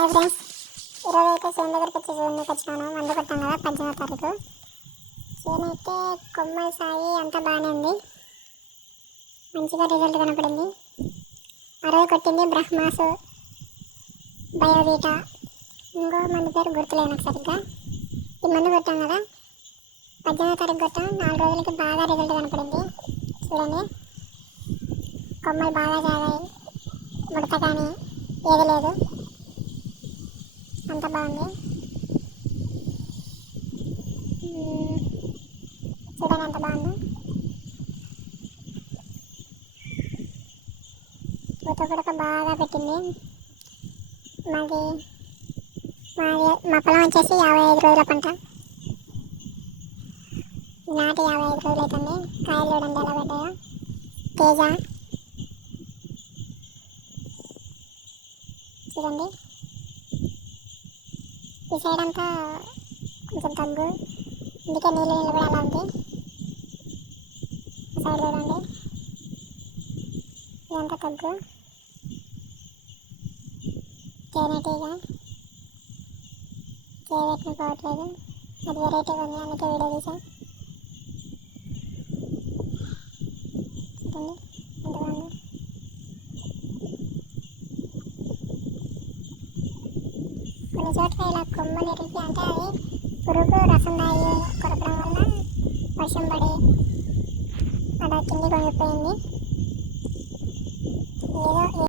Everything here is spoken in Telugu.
హాయ్ ఫ్రెండ్స్, ఈరోజు అయితే చేను దగ్గరికి వచ్చి చూడడానికి వచ్చినాను. మందు కొట్టాం కదా 18వ తారీఖు. చేను అయితే కొమ్మలు సాగి అంతా బాగానే ఉంది, మంచిగా రిజల్ట్ కనపడింది. ఆ రోజు కొట్టింది బ్రహ్మాసు, బయోవీటా, ఇంకో మందు పేరు గుర్తులేదు నాకు సరిగ్గా. ఈ మందు కొట్టాం కదా 18వ తారీఖు కొట్టాం. 4 రోజులకి బాగా రిజల్ట్ కనపడింది. చూడండి, కొమ్మలు బాగా సాగాయి, ముడత కానీ ఏది లేదు, అంత బాగుంది. చూడండి ఎంత బాగుంది. పూత కూడా బాగా పెట్టింది. మాది మా పొలం వచ్చేసి 55 రోజుల పంట. నాటి 55 రోజులు అవుతుంది. కాయలు చూడండి ఎలా పడ్డాయో. తేజ చూడండి, ఈ సైడ్ అంతా కొంచెం తగ్గు, అందుకే నీళ్ళు కూడా అలా ఉంది. ఈ సైడ్ చూడండి, ఇదంతా తగ్గు. తేనెటీగ చేయబెట్టిన పోవట్లేదు, అది వెరైటీగా ఉంది, అందుకే వీడియో తీసా. చూడండి ఎంత బాగుంది. కొన్ని చోట్ల ఇలా కొమ్మలు ఇరిగి, అంటే అది పురుగు రసం దాగి కొరకడం వల్ల వర్షం పడి అలా కిందికి వంగిపోయింది. ఏదో